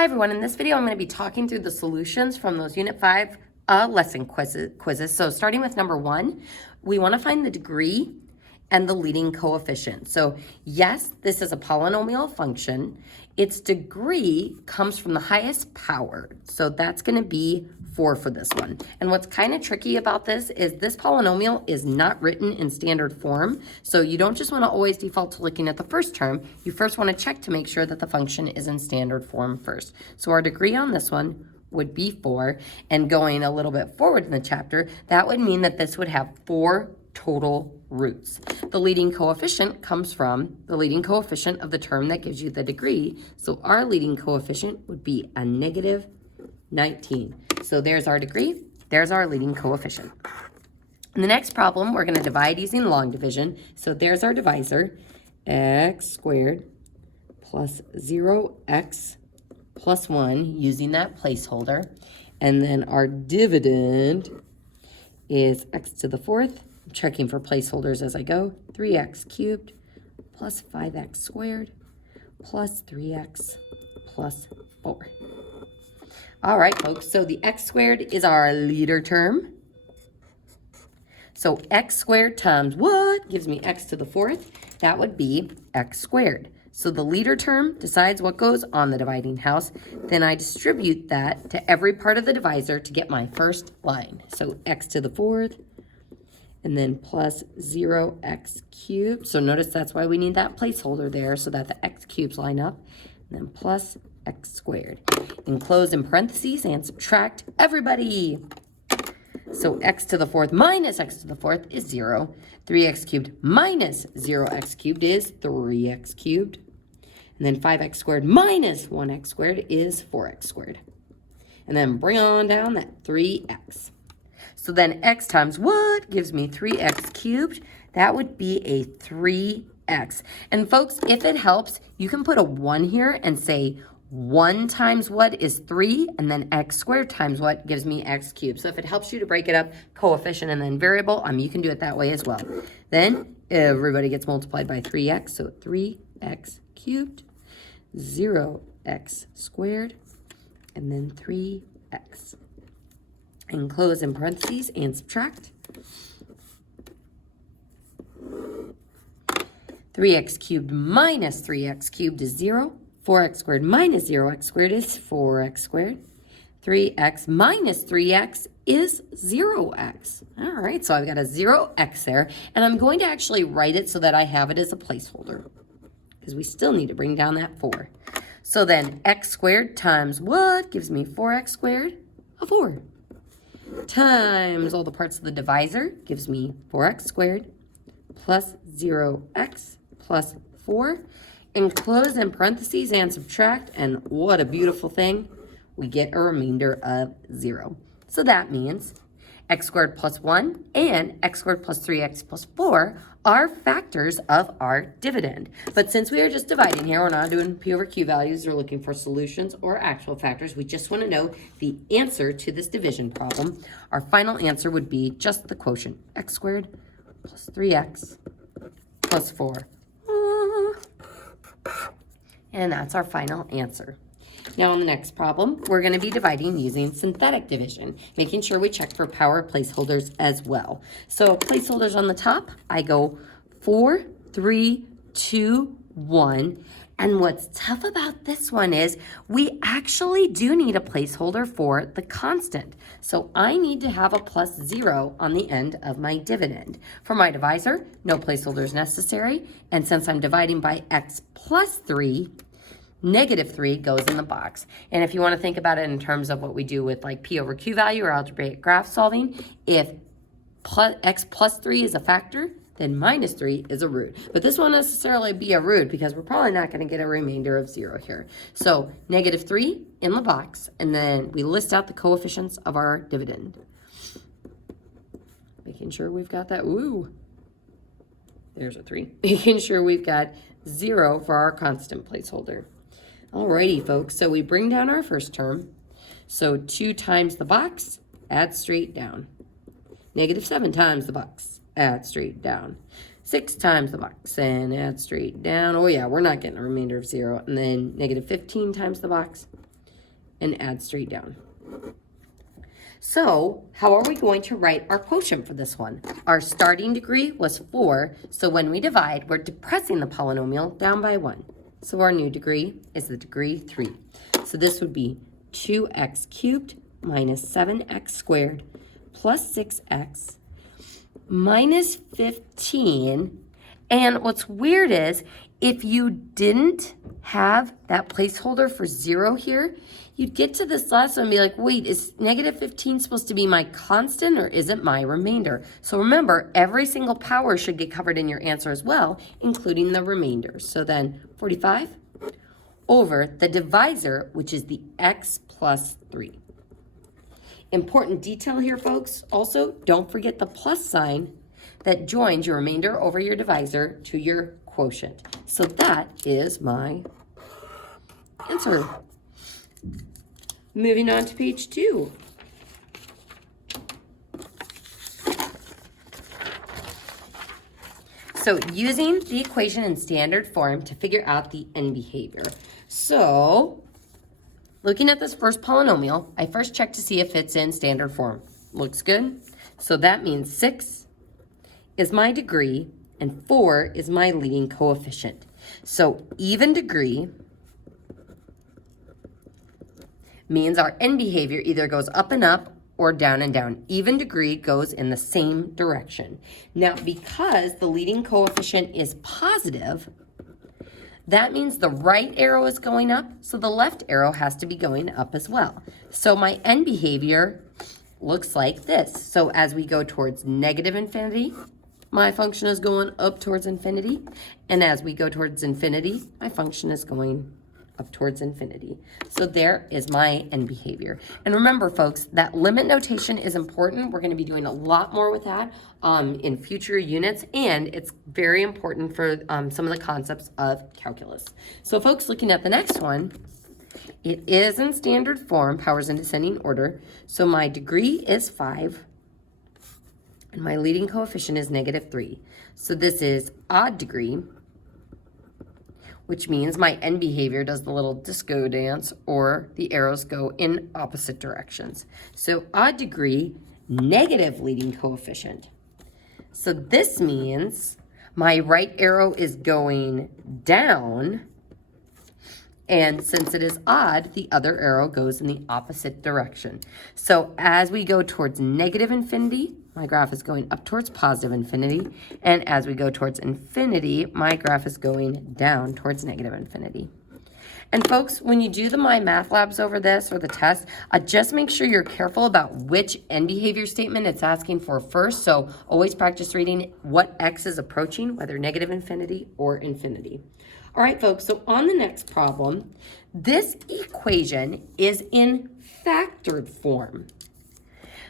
Hi everyone, in this video I'm going to be talking through the solutions from those Unit 5 lesson quizzes. So starting with number 1, we want to find the degree and the leading coefficient. So yes, this is a polynomial function. Its degree comes from the highest power. So that's going to be 4 for this one. And what's kind of tricky about this polynomial is not written in standard form. So you don't just want to always default to looking at the first term. You first want to check to make sure that the function is in standard form first. So our degree on this one would be 4. And going a little bit forward in the chapter, that would mean that this would have 4 total roots. The leading coefficient comes from the leading coefficient of the term that gives you the degree. So our leading coefficient would be a negative 19. So there's our degree, there's our leading coefficient. In the next problem, we're going to divide using long division. So there's our divisor, x squared plus 0x plus 1, using that placeholder. And then our dividend is x to the 4th. I'm checking for placeholders as I go. 3x cubed plus 5x squared plus 3x plus 4. All right, folks, so the x squared is our leader term. So x squared times what gives me x to the 4th? That would be x squared. So the leader term decides what goes on the dividing house. Then I distribute that to every part of the divisor to get my first line. So x to the 4th, and then plus 0x cubed. So notice that's why we need that placeholder there so that the x cubes line up. And then plus x squared. Enclose in parentheses and subtract everybody. So x to the 4th minus x to the 4th is 0. 3x cubed minus 0x cubed is 3x cubed. And then 5x squared minus 1x squared is 4x squared. And then bring on down that 3x. So then x times what gives me 3x cubed? That would be a 3x. And folks, if it helps, you can put a 1 here and say 1 times what is 3, and then x squared times what gives me x cubed. So if it helps you to break it up, coefficient and then variable, you can do it that way as well. Then everybody gets multiplied by 3x, so 3x cubed, 0x squared, and then 3x. Enclose in parentheses and subtract. 3x cubed minus 3x cubed is 0. 4x squared minus 0x squared is 4x squared. 3x minus 3x is 0x. All right, so I've got a 0x there, and I'm going to actually write it so that I have it as a placeholder, because we still need to bring down that 4. So then x squared times what gives me 4x squared? A 4. Times all the parts of the divisor gives me 4x squared plus 0x plus 4. Enclose in parentheses and subtract, and what a beautiful thing. We get a remainder of 0. So that means x squared plus 1 and x squared plus 3x plus 4 are factors of our dividend. But since we are just dividing here, we're not doing P over Q values or looking for solutions or actual factors. We just want to know the answer to this division problem. Our final answer would be just the quotient, x squared plus 3x plus 4. And that's our final answer. Now on the next problem, we're going to be dividing using synthetic division, making sure we check for power placeholders as well. So placeholders on the top, I go 4, 3, 2, 1. And what's tough about this one is we actually do need a placeholder for the constant. So I need to have a plus 0 on the end of my dividend. For my divisor, no placeholder is necessary. And since I'm dividing by x plus 3, negative 3 goes in the box. And if you want to think about it in terms of what we do with like P over Q value or algebraic graph solving, if x plus 3 is a factor, then minus 3 is a root. But this won't necessarily be a root because we're probably not going to get a remainder of 0 here. So negative 3 in the box, and then we list out the coefficients of our dividend. Making sure we've got that. Ooh, there's a 3. Making sure we've got 0 for our constant placeholder. Alrighty, folks, so we bring down our first term. So 2 times the box, add straight down. Negative 7 times the box, add straight down. 6 times the box and add straight down. Oh yeah, we're not getting a remainder of 0. And then negative 15 times the box, and add straight down. So how are we going to write our quotient for this one? Our starting degree was 4, so when we divide, we're depressing the polynomial down by 1. So our new degree is the degree 3. So this would be 2x cubed minus 7x squared plus 6x minus 15. And what's weird is if you didn't have that placeholder for 0 here, you'd get to this last one and be like, wait, is negative 15 supposed to be my constant or is it my remainder? So remember, every single power should get covered in your answer as well, including the remainders. So then 45 over the divisor, which is the x plus 3. Important detail here, folks. Also, don't forget the plus sign that joins your remainder over your divisor to your quotient. So that is my answer. Moving on to page 2. So using the equation in standard form to figure out the end behavior. So looking at this first polynomial, I first check to see if it's in standard form. Looks good. So that means 6 is my degree and 4 is my leading coefficient. So even degree means our end behavior either goes up and up or down and down. Even degree goes in the same direction. Now, because the leading coefficient is positive, that means the right arrow is going up, so the left arrow has to be going up as well. So my end behavior looks like this. So as we go towards negative infinity, my function is going up towards infinity. And as we go towards infinity, my function is going up towards infinity. So there is my end behavior. And remember, folks, that limit notation is important. We're going to be doing a lot more with that in future units, and it's very important for some of the concepts of calculus. So folks, looking at the next one, it is in standard form, powers in descending order. So my degree is 5, and my leading coefficient is negative 3. So this is odd degree, which means my end behavior does the little disco dance, or the arrows go in opposite directions. So odd degree, negative leading coefficient. So this means my right arrow is going down, and since it is odd, the other arrow goes in the opposite direction. So as we go towards negative infinity, my graph is going up towards positive infinity. And as we go towards infinity, my graph is going down towards negative infinity. And folks, when you do the My Math Labs over this or the test, just make sure you're careful about which end behavior statement it's asking for first. So always practice reading what x is approaching, whether negative infinity or infinity. All right, folks, so on the next problem, this equation is in factored form.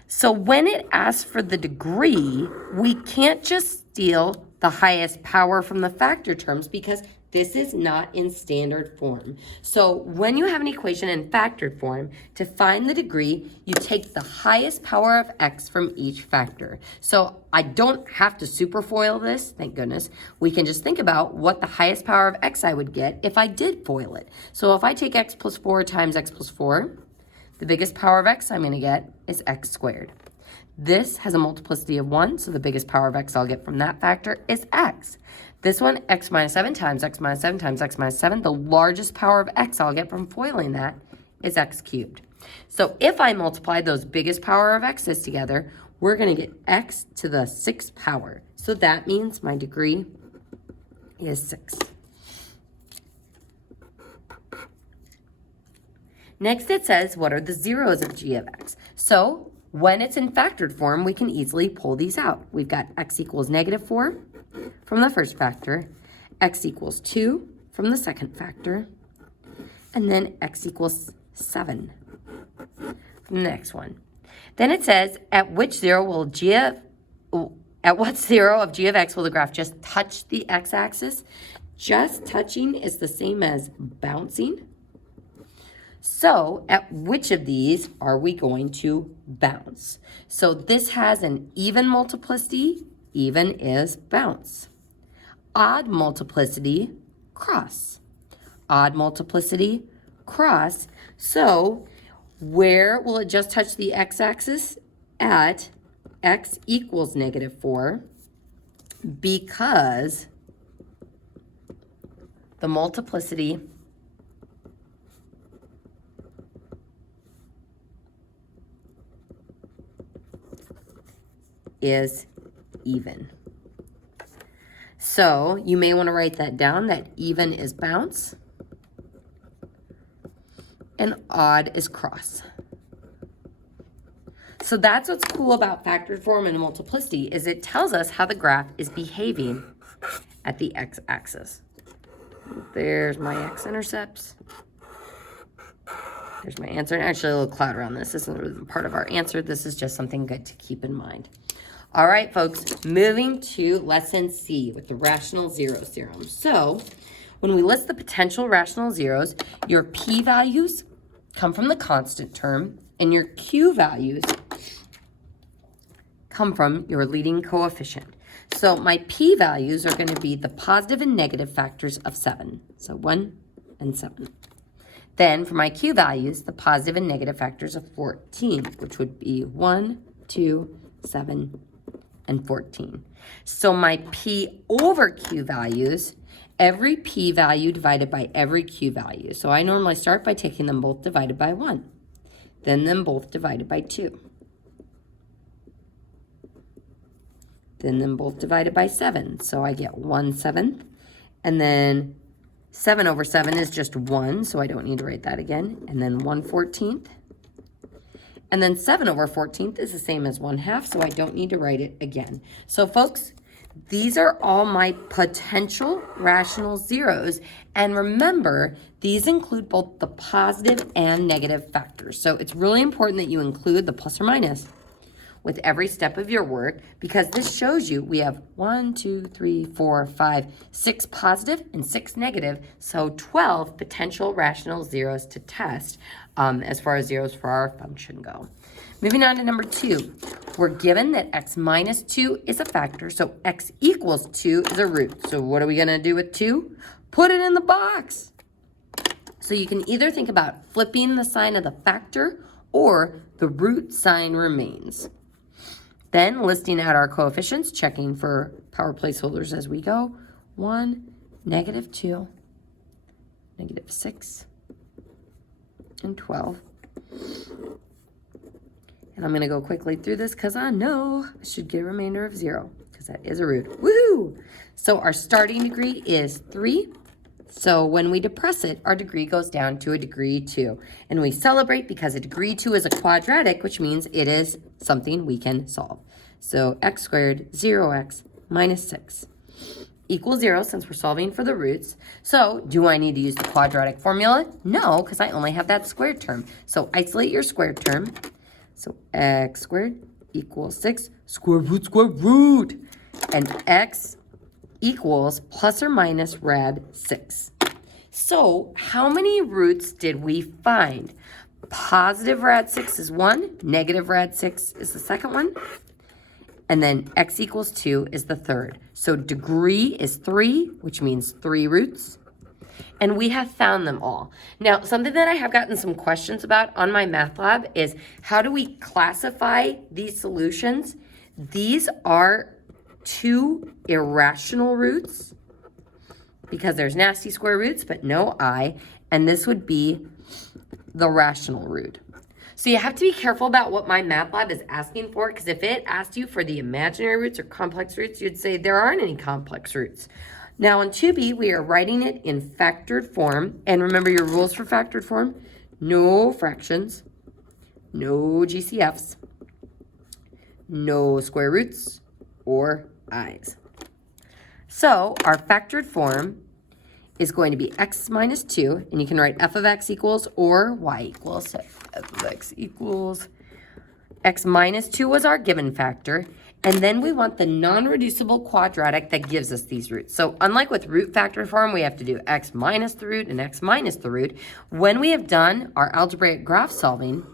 So when it asks for the degree, we can't just steal the highest power from the factor terms because this is not in standard form. So when you have an equation in factored form, to find the degree, you take the highest power of x from each factor. So I don't have to superfoil this, thank goodness. We can just think about what the highest power of x I would get if I did foil it. So if I take x plus 4 times x plus 4, the biggest power of x I'm going to get is x squared. This has a multiplicity of 1, so the biggest power of x I'll get from that factor is x. This one, x minus 7 times x minus 7 times x minus 7, the largest power of x I'll get from foiling that is x cubed. So if I multiply those biggest power of x's together, we're going to get x to the 6th power. So that means my degree is 6. Next it says, what are the zeros of g of x? So when it's in factored form, we can easily pull these out. We've got x equals negative 4 from the first factor, x equals 2 from the second factor, and then x equals 7 from the next one. Then it says, at what zero of g of x will the graph just touch the x-axis? Just touching is the same as bouncing. So at which of these are we going to bounce? So this has an even multiplicity, even is bounce. Odd multiplicity, cross. Odd multiplicity, cross. So Where will it just touch the x-axis? At x equals -4, because the multiplicity is even. So you may want to write that down, that even is bounce and odd is cross. So that's what's cool about factored form and multiplicity, is it tells us how the graph is behaving at the x-axis. There's my x-intercepts. There's my answer. And actually, a little cloud around this. This isn't part of our answer. This is just something good to keep in mind. All right, folks, moving to lesson C with the rational zeros theorem. So when we list the potential rational zeros, your p-values come from the constant term, and your q-values come from your leading coefficient. So my p-values are going to be the positive and negative factors of 7. So 1 and 7. Then for my q-values, the positive and negative factors of 14, which would be 1, 2, 7, and 14. So my p over q values, every p value divided by every q value. So I normally start by taking them both divided by 1. Then them both divided by 2. Then them both divided by 7. So I get 1/7. And then 7 over 7 is just 1, so I don't need to write that again. And then 1/14. And then 7 over 14th is the same as 1/2, so I don't need to write it again. So folks, these are all my potential rational zeros. And remember, these include both the positive and negative factors. So it's really important that you include the plus or minus with every step of your work, because this shows you we have 1, 2, 3, 4, 5, 6 positive and 6 negative, so 12 potential rational zeros to test as far as zeros for our function go. Moving on to number 2, we're given that x minus 2 is a factor, so x equals 2 is a root. So what are we going to do with 2? Put it in the box. So you can either think about flipping the sign of the factor, or the root sign remains. Then listing out our coefficients, checking for power placeholders as we go. 1, -2, -6, and 12. And I'm going to go quickly through this because I know I should get a remainder of 0, because that is a root. Woohoo! So our starting degree is 3. So when we depress it, our degree goes down to a degree 2. And we celebrate because a degree 2 is a quadratic, which means it is something we can solve. So x squared 0x minus 6 equals 0, since we're solving for the roots. So do I need to use the quadratic formula? No, because I only have that squared term. So isolate your squared term. So x squared equals 6 square root. And x equals plus or minus rad 6. So how many roots did we find? Positive rad 6 is 1, negative rad 6 is the second one, and then x equals 2 is the third. So degree is 3, which means 3 roots, and we have found them all. Now, something that I have gotten some questions about on my math lab is, how do we classify these solutions? These are 2 irrational roots, because there's nasty square roots, but no I, and this would be the rational root. So you have to be careful about what my math lab is asking for, because if it asked you for the imaginary roots or complex roots, you'd say there aren't any complex roots. Now in 2B, we are writing it in factored form, and remember your rules for factored form: no fractions, no GCFs, no square roots, or i's. So our factored form is going to be x minus 2, and you can write f of x equals or y equals. So f of x equals x minus 2 was our given factor, and then we want the non-reducible quadratic that gives us these roots. So unlike with root factor form, we have to do x minus the root and x minus the root. When we have done our algebraic graph solving,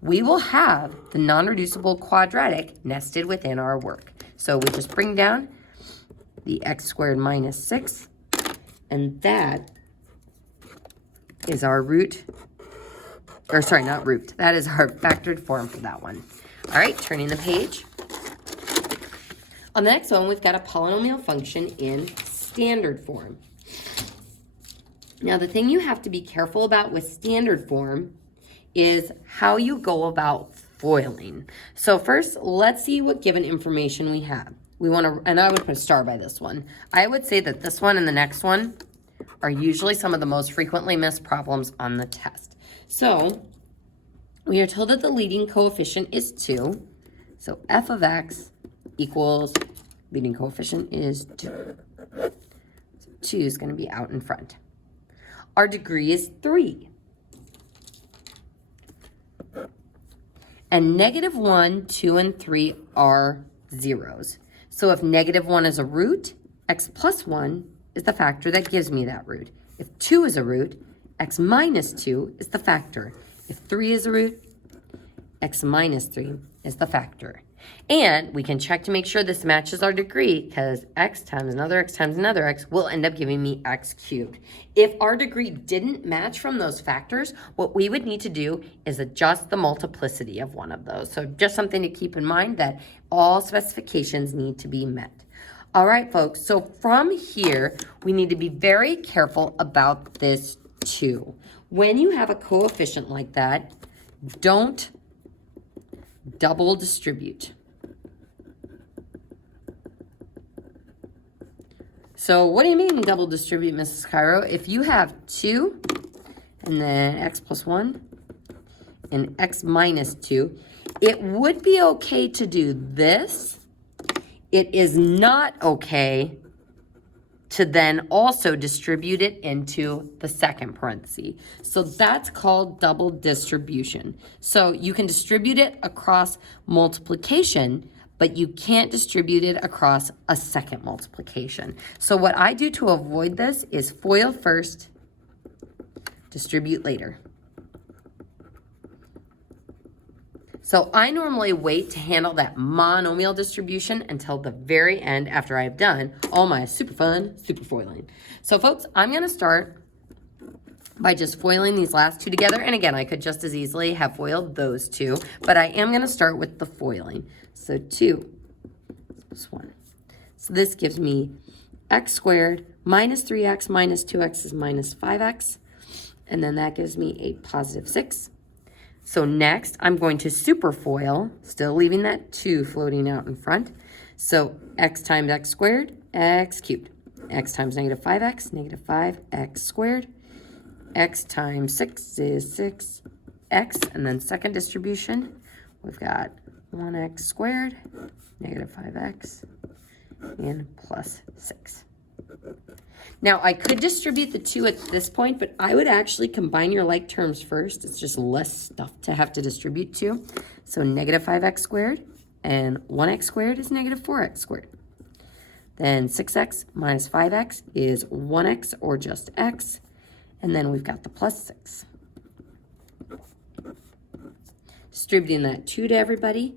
we will have the non-reducible quadratic nested within our work. So we just bring down the x squared minus 6, and that is our root or sorry, not root. That is our factored form for that one. All right, turning the page. On the next one, we've got a polynomial function in standard form. Now, the thing you have to be careful about with standard form is how you go about foiling. So first, let's see what given information we have. We want to, and I would put a star by this one. I would say that this one and the next one are usually some of the most frequently missed problems on the test. So we are told that the leading coefficient is 2. So f of x equals, leading coefficient is 2. So 2 is going to be out in front. Our degree is 3. And -1, 2, and 3 are zeros. So if -1 is a root, x plus 1 is the factor that gives me that root. If 2 is a root, x minus 2 is the factor. If 3 is a root, x minus 3 is the factor. And we can check to make sure this matches our degree, because x times another x times another x will end up giving me x cubed. If our degree didn't match from those factors, what we would need to do is adjust the multiplicity of one of those. So just something to keep in mind, that all specifications need to be met. All right, folks, so from here, we need to be very careful about this 2. When you have a coefficient like that, don't double distribute. So what do you mean double distribute, Mrs. Cairo? If you have 2 and then x plus 1 and x minus 2, it would be okay to do this. It is not okay to then also distribute it into the second parenthesis. So that's called double distribution. So you can distribute it across multiplication, but you can't distribute it across a second multiplication. So what I do to avoid this is FOIL first, distribute later. So I normally wait to handle that monomial distribution until the very end after I've done all my super fun super foiling. So folks, I'm going to start by just foiling these last two together. And again, I could just as easily have foiled those two, but I am going to start with the foiling. So 2 plus 1. So this gives me x squared minus 3x minus 2x is minus 5x. And then that gives me a positive 6. So next, I'm going to superfoil, still leaving that 2 floating out in front. So x times x squared, x cubed. X times negative 5x, negative 5x squared. X times 6 is 6x. And then second distribution, we've got 1x squared, negative 5x, and plus 6. Now, I could distribute the 2 at this point, but I would actually combine your like terms first. It's just less stuff to have to distribute to. So negative 5x squared and 1x squared is negative 4x squared. Then 6x minus 5x is 1x or just x. And then we've got the plus 6. Distributing that 2 to everybody,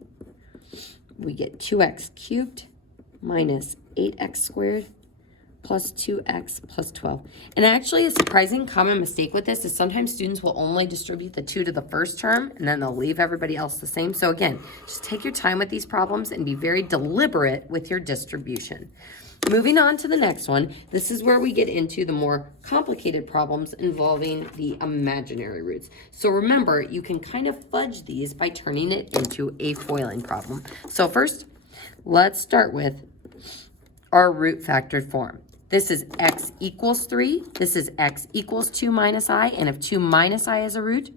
we get 2x cubed minus 8x squared plus 2x plus 12. And actually a surprising common mistake with this is sometimes students will only distribute the 2 to the first term and then they'll leave everybody else the same. So again, just take your time with these problems and be very deliberate with your distribution. Moving on to the next one, this is where we get into the more complicated problems involving the imaginary roots. So remember, you can kind of fudge these by turning it into a foiling problem. So first, let's start with our root factored form. This is x equals 3. This is x equals 2 minus I. And if 2 minus I is a root,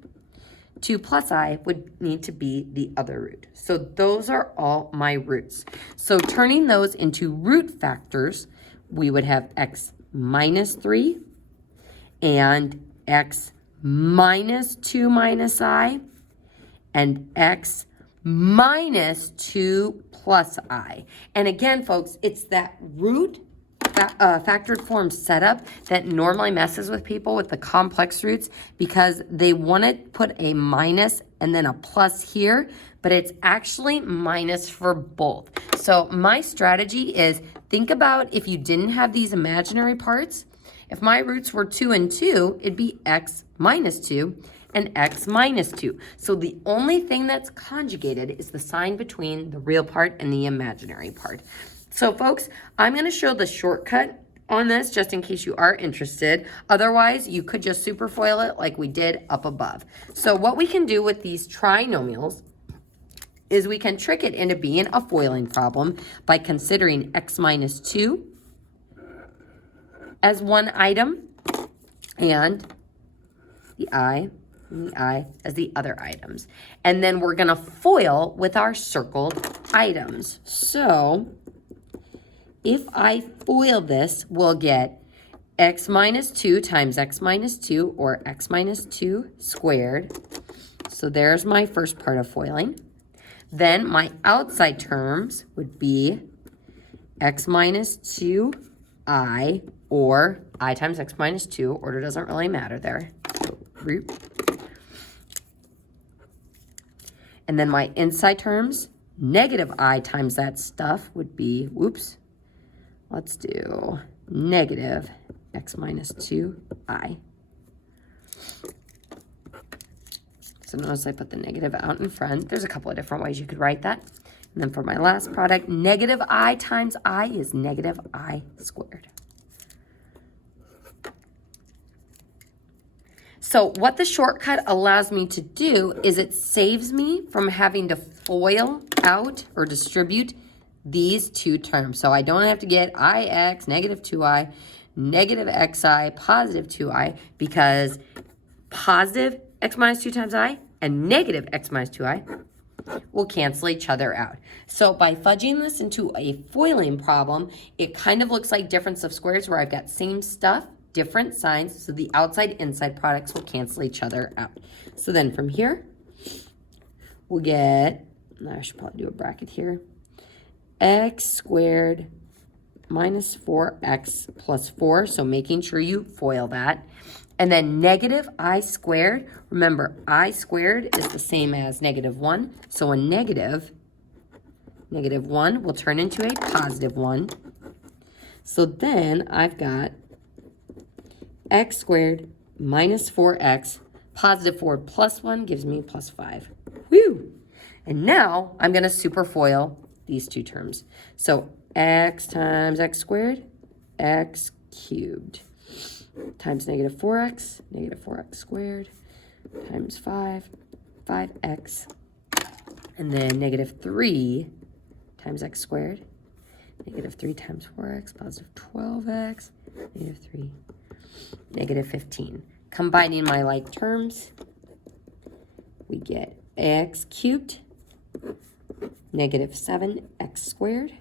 2 plus I would need to be the other root. So those are all my roots. So turning those into root factors, we would have x minus 3 and x minus 2 minus I and x minus 2 plus I. And again, folks, it's that root factored form setup that normally messes with people with the complex roots because they want to put a minus and then a plus here, but it's actually minus for both. So my strategy is think about if you didn't have these imaginary parts. If my roots were 2 and 2, it'd be x minus 2, and x minus 2. So the only thing that's conjugated is the sign between the real part and the imaginary part. So folks, I'm going to show the shortcut on this just in case you are interested. Otherwise, you could just superfoil it like we did up above. So what we can do with these trinomials is we can trick it into being a foiling problem by considering x minus 2 as one item and the I and the I as the other items. And then we're going to foil with our circled items. So if I foil this, we'll get x minus 2 times x minus 2, or x minus 2 squared. So there's my first part of foiling. Then my outside terms would be x minus 2i, or I times x minus 2. Order doesn't really matter there. So root. And then my inside terms, negative I times that stuff would be, whoops, let's do negative x minus 2i. So notice I put the negative out in front. There's a couple of different ways you could write that. And then for my last product, negative I times I is negative I squared. So what the shortcut allows me to do is it saves me from having to FOIL out or distribute these two terms. So I don't have to get ix, negative 2i, negative xi, positive 2i, because positive x minus 2 times I and negative x minus 2i will cancel each other out. So by fudging this into a foiling problem, it kind of looks like difference of squares where I've got same stuff, different signs, so the outside inside products will cancel each other out. So then from here, we'll get, I should probably do a bracket here, x squared minus 4x plus 4, so making sure you FOIL that. And then negative I squared, remember I squared is the same as negative 1, so a negative 1 will turn into a positive 1. So then I've got x squared minus 4x, positive 4 plus 1 gives me plus 5. Whew! And now I'm going to superfoil these two terms. So x times x squared, x cubed, times negative 4x squared, times 5, 5x, and then negative 3 times x squared, negative 3 times 4x, positive 12x, negative 3, negative 15. Combining my like terms, we get x cubed, negative 7x squared,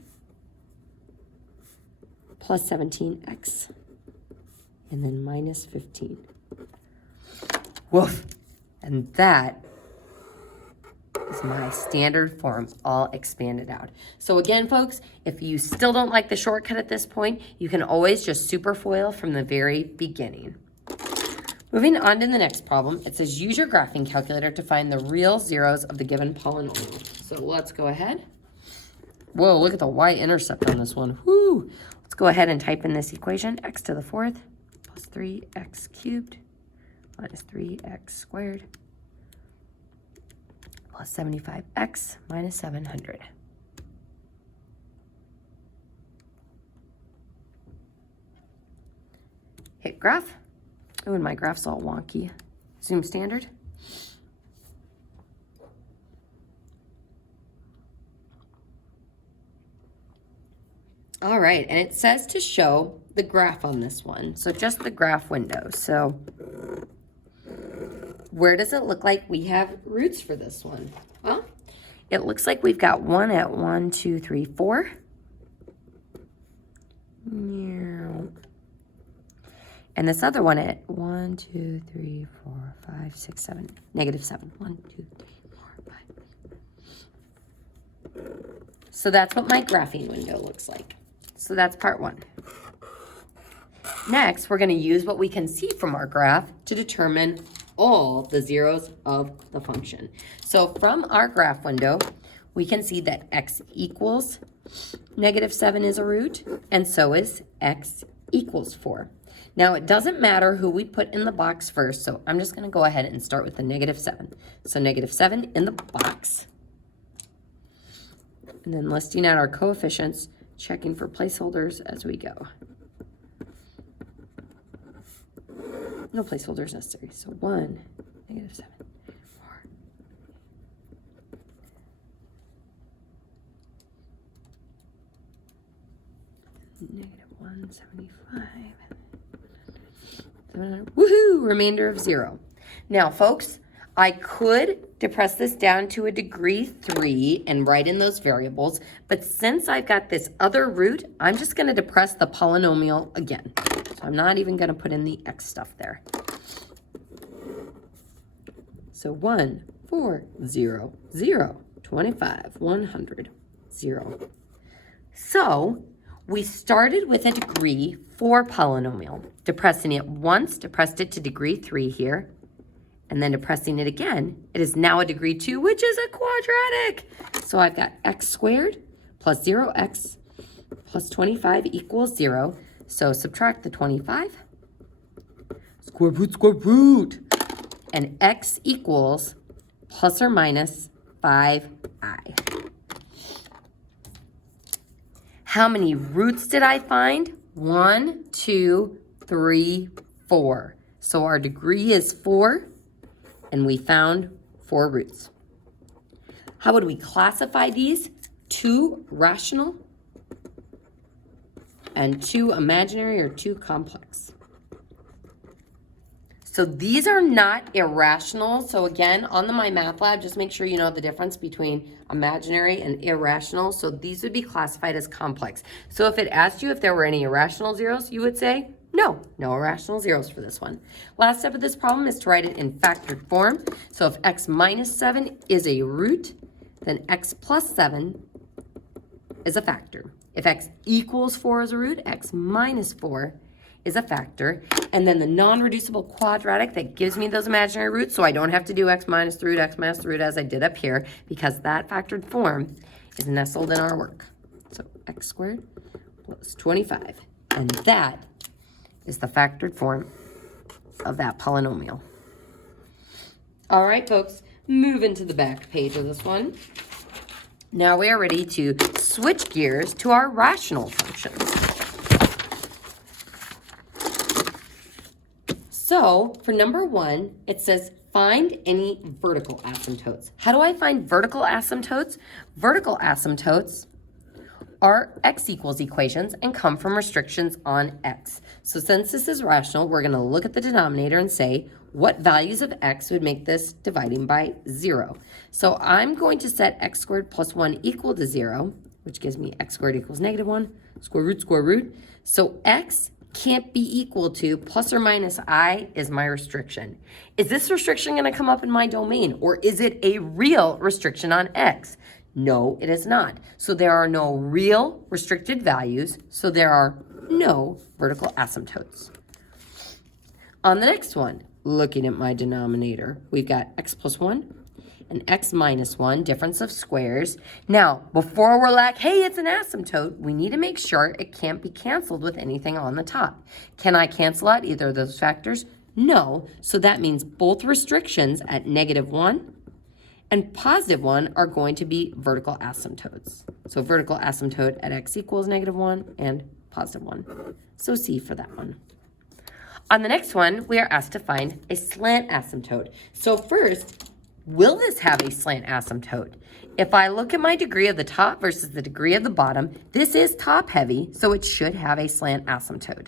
plus 17x, and then minus 15. Woof! And that is my standard form all expanded out. So again, folks, if you still don't like the shortcut at this point, you can always just superfoil from the very beginning. Moving on to the next problem, it says use your graphing calculator to find the real zeros of the given polynomial. So let's go ahead. Whoa, look at the y-intercept on this one. Whoo! Let's go ahead and type in this equation, x to the 4th plus 3x cubed minus 3x squared plus 75x minus 700. Hit graph. Oh, and my graph's all wonky. Zoom standard. All right, and it says to show the graph on this one. So just the graph window. So where does it look like we have roots for this one? Well, it looks like we've got one at 1, 2, 3, 4. And this other one at 1, 2, 3, 4, 5, 6, 7, negative 7. 1, 2, 3, 4, 5. So that's what my graphing window looks like. So that's part 1. Next, we're going to use what we can see from our graph to determine all the zeros of the function. So from our graph window, we can see that x equals negative 7 is a root, and so is x equals 4. Now, it doesn't matter who we put in the box first, so I'm just going to go ahead and start with the -7. So -7 in the box. And then listing out our coefficients, checking for placeholders as we go. No placeholders necessary. So 1, -7, 4. -175. Woohoo! Remainder of 0. Now, folks, I could depress this down to a degree 3 and write in those variables, but since I've got this other root, I'm just going to depress the polynomial again. So I'm not even going to put in the x stuff there. So 1, 4, 0, 0, 25, 100, 0. So we started with a degree 4 polynomial, depressing it once, depressed it to degree 3 here, and then depressing it again. It is now a degree 2, which is a quadratic. So I've got x squared plus 0x plus 25 equals 0. So subtract the 25. Square root. And x equals plus or minus 5i. How many roots did I find? 1, 2, 3, 4. So our degree is 4, and we found 4 roots. How would we classify these? 2 rational and 2 imaginary or 2 complex. So these are not irrational. So again, on the My Math Lab, just make sure you know the difference between imaginary and irrational. So these would be classified as complex. So if it asked you if there were any irrational zeros, you would say, no irrational zeros for this one. Last step of this problem is to write it in factored form. So if x minus 7 is a root, then x plus 7 is a factor. If x equals 4 is a root, x minus 4 is a factor. And then the non-reducible quadratic that gives me those imaginary roots, so I don't have to do x minus the root as I did up here, because that factored form is nestled in our work. So x squared plus 25. And that is the factored form of that polynomial. All right, folks, moving to the back page of this one. Now we are ready to switch gears to our rational functions. So for number 1, it says find any vertical asymptotes. How do I find vertical asymptotes? Vertical asymptotes are x equals equations and come from restrictions on x. So since this is rational, we're going to look at the denominator and say what values of x would make this dividing by 0. So I'm going to set x squared plus 1 equal to 0, which gives me x squared equals -1, square root. So x can't be equal to plus or minus I is my restriction. Is this restriction going to come up in my domain, or is it a real restriction on x? No, it is not. So there are no real restricted values, so there are no vertical asymptotes. On the next one, looking at my denominator, we've got x plus 1 and x minus 1, difference of squares. Now, before we're like, hey, it's an asymptote, we need to make sure it can't be canceled with anything on the top. Can I cancel out either of those factors? No, so that means both restrictions at -1 and +1 are going to be vertical asymptotes. So vertical asymptote at x equals -1 and +1. So C for that one. On the next one, we are asked to find a slant asymptote. So first, will this have a slant asymptote? If I look at my degree of the top versus the degree of the bottom, this is top heavy, so it should have a slant asymptote.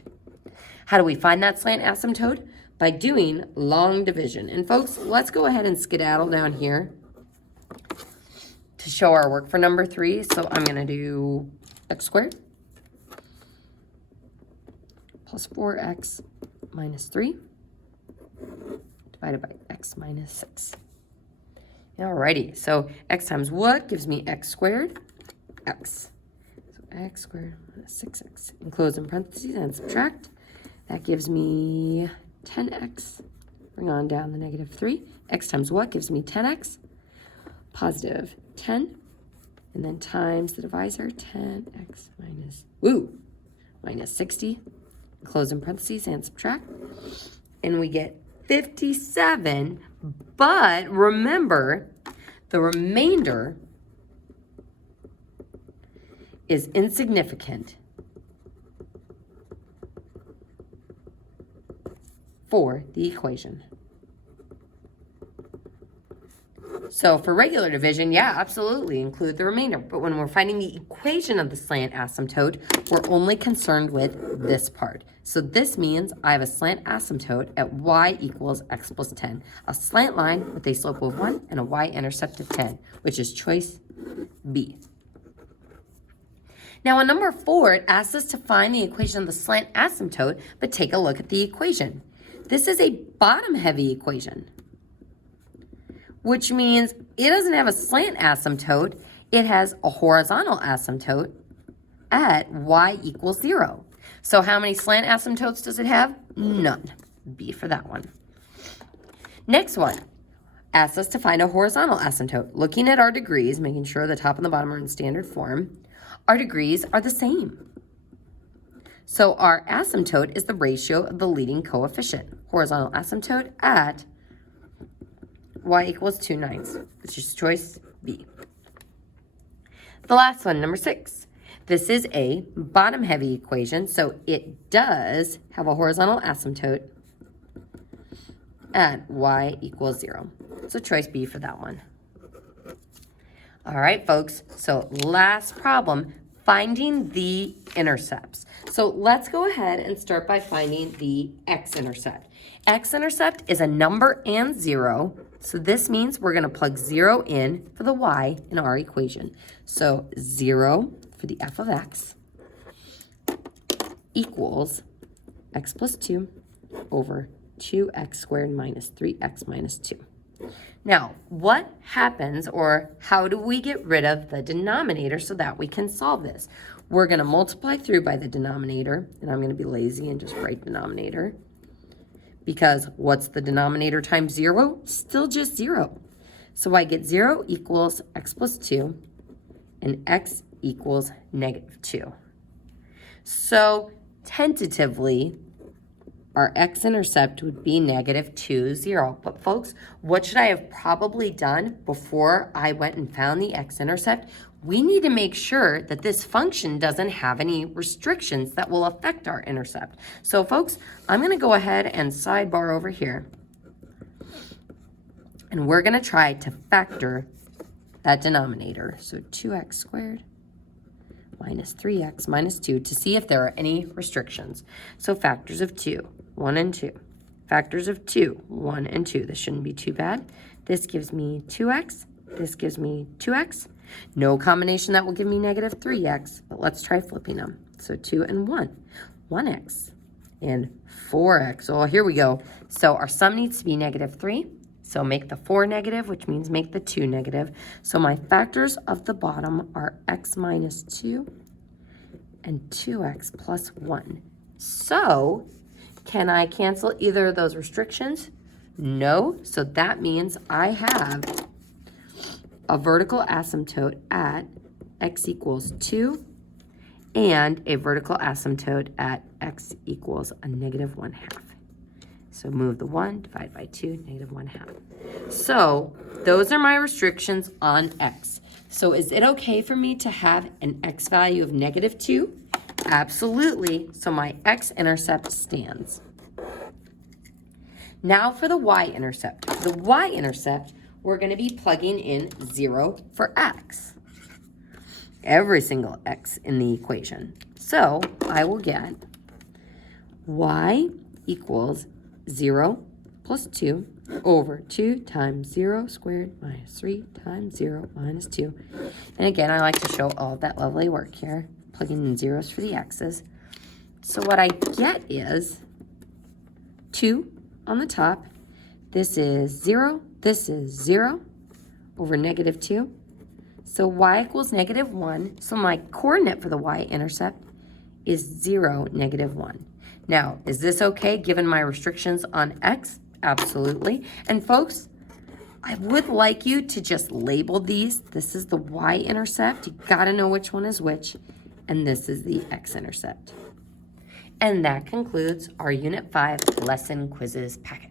How do we find that slant asymptote? By doing long division. And folks, let's go ahead and skedaddle down here to show our work for number 3. So I'm going to do x squared plus 4x minus 3 divided by x minus 6. Alrighty, so x times what gives me x squared? X. So x squared minus 6x. Enclose in parentheses and subtract. That gives me 10x. Bring on down the -3. X times what gives me 10x? Positive 10. And then times the divisor, 10x minus 60. close in parentheses and subtract, and we get 57, but remember, the remainder is insignificant for the equation. So for regular division, yeah, absolutely, include the remainder. But when we're finding the equation of the slant asymptote, we're only concerned with this part. So this means I have a slant asymptote at y equals x plus 10, a slant line with a slope of 1 and a y-intercept of 10, which is choice B. Now on number 4, it asks us to find the equation of the slant asymptote, but take a look at the equation. This is a bottom-heavy equation, which means it doesn't have a slant asymptote, it has a horizontal asymptote at y equals 0. So how many slant asymptotes does it have? None. B for that one. Next one asks us to find a horizontal asymptote. Looking at our degrees, making sure the top and the bottom are in standard form, our degrees are the same. So our asymptote is the ratio of the leading coefficient. Horizontal asymptote at y equals 2/9, which is choice B. The last one, number 6. This is a bottom-heavy equation, so it does have a horizontal asymptote at y equals 0. So choice B for that one. All right, folks, so last problem, finding the intercepts. So let's go ahead and start by finding the x-intercept. X-intercept is a number and 0, so this means we're going to plug 0 in for the y in our equation. So 0 for the f of x equals x plus 2 over 2x squared minus 3x minus 2. Now, what happens, or how do we get rid of the denominator so that we can solve this? We're going to multiply through by the denominator, and I'm going to be lazy and just write denominator. Because what's the denominator times 0? Still just 0. So I get 0 equals x plus 2, and x equals negative 2. So tentatively, our x-intercept would be negative 2, 0. But folks, what should I have probably done before I went and found the x-intercept? We need to make sure that this function doesn't have any restrictions that will affect our intercept. So folks, I'm going to go ahead and sidebar over here. And we're going to try to factor that denominator. So 2x squared minus 3x minus 2 to see if there are any restrictions. So factors of 2, 1 and 2. Factors of 2, 1 and 2. This shouldn't be too bad. This gives me 2x. This gives me 2x. No combination that will give me negative 3x, but let's try flipping them. So 2 and 1, 1x and 4x. Oh, here we go. So our sum needs to be negative 3. So make the 4 negative, which means make the 2 negative. So my factors of the bottom are x minus 2 and 2x plus 1. So can I cancel either of those restrictions? No. So that means I have a vertical asymptote at x equals 2 and a vertical asymptote at x equals a negative 1/2. So move the 1, divide by 2, negative 1/2. So those are my restrictions on x. So is it okay for me to have an x value of negative 2? Absolutely. So my x-intercept stands. Now for the y-intercept. The y-intercept, we're going to be plugging in 0 for x. Every single x in the equation. So I will get y equals 0 plus 2 over 2 times 0 squared minus 3 times 0 minus 2. And again, I like to show all of that lovely work here, plugging in zeros for the x's. So what I get is 2 on the top. This is 0. This is 0 over negative 2. So y equals negative 1. So my coordinate for the y-intercept is 0, negative 1. Now, is this okay given my restrictions on x? Absolutely. And folks, I would like you to just label these. This is the y-intercept. You got to know which one is which. And this is the x-intercept. And that concludes our Unit 5 lesson quizzes packet.